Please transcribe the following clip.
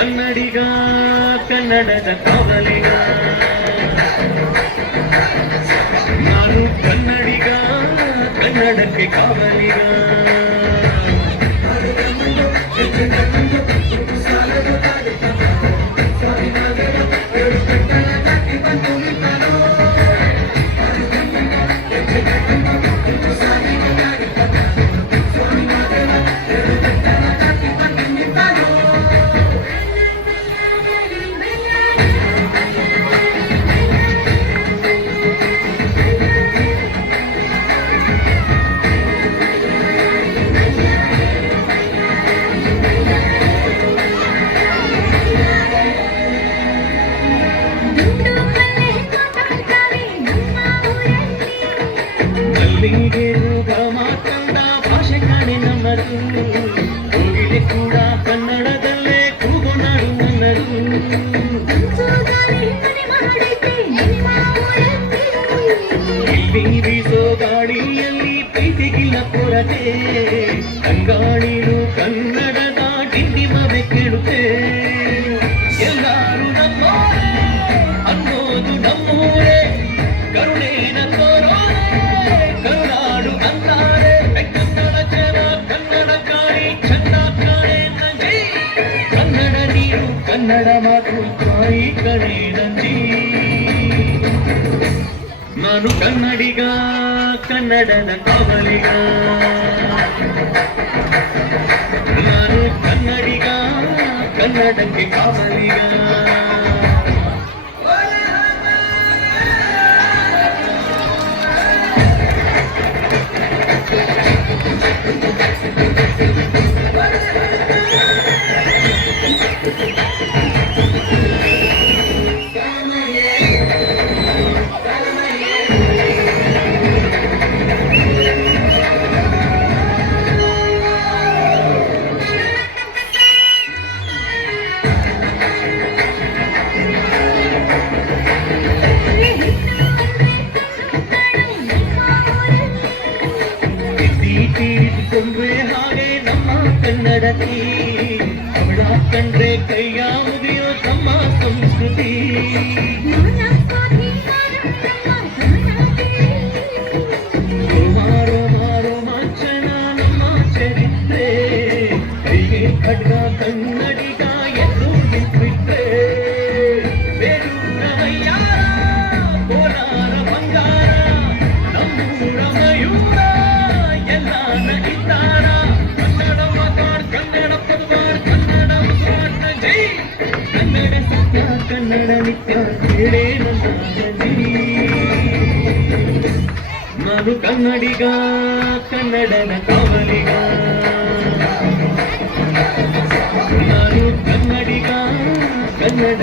ಕನ್ನಡಿಗ ಕನ್ನಡದ ಕಾವಲಿಗ ನಾನು ಕನ್ನಡಿಗ ಕನ್ನಡಕ್ಕೆ ಕಾವಲಿಗ ಅಲ್ಲಿಗೆ ರೋಗ ಮಾತಂದ ಭಾಷೆ ಕಾಣೆ ನಮ್ಮದು ಹೋಗಿಲೆ ಕೂಡ ಕನ್ನಡದಲ್ಲೇ ಕೂಗು ನಾಡು ನನ್ನದು ಇಲ್ಲಿ ಬೀಸೋ ಗಾಳಿಯಲ್ಲಿ ಪ್ರೀತಿಗಿಲ್ಲ ಕೊರತೆ ಕಂಗಾಣಿರು ಕನ್ನಡದ ಡಿಂಡಿಮವೆ ಕೇಳುತ್ತೆ ಎಲ್ಲರೂ ನಮ್ಮೋರೇ ಅನ್ನೋದು ನಮ್ಮೂರೇ ಕರುಣೇನ ಕನ್ನಡ ಮಾತು ತಾಯಿ ಕಣೆ ನಂಜಿ ನಾನು ಕನ್ನಡಿಗ ಕನ್ನಡದ ಕಾವಲಿಗ ನಾನು ಕನ್ನಡಿಗ ಕನ್ನಡಕ್ಕೆ ಕಾವಲಿಗ ಕೊಂಡ್ರೆ ಹಾಗೆ ನಮ್ಮ ಕನ್ನಡತಿ ಅವಳ ಕಂಡ್ರೆ ಕೈಯ ಮುಗಿಯೋ ತಮ್ಮ ಸಂಸ್ಕೃತಿ ಮಾರೋ ಮಾರೋ ಮಾಚನ ನಮ್ಮ ಚರಿತ್ರೆ ಕೈಗೆ ಖಡ್ಗ ಕನ್ನಡಿಗ ಎಂದು ನಿಂತ್ಬಿಟ್ರೆ ಬೇರೂರ ಮೈಯಾರ ಕೋಲಾರ ಬಂಗಾರ ನಮ್ಮೂರ ಮಯೂರ ಎಲ್ಲಾನ ಇದ್ದಾರ ಕನ್ನಡ ಮಾತಾಡ್ ಕನ್ನಡ ಪದವಾಡ್ ಕನ್ನಡ ಮಾತಾಡ್ ಜೈ ಕನ್ನಡ ಸತ್ಯ ಕನ್ನಡ ನಿತ್ಯ ಕೇಳೇ ನನ್ನ ನಾನು ಕನ್ನಡಿಗ ಕನ್ನಡನ ಕಾವಲಿಗ ನಾನು ಕನ್ನಡಿಗ ಕನ್ನಡ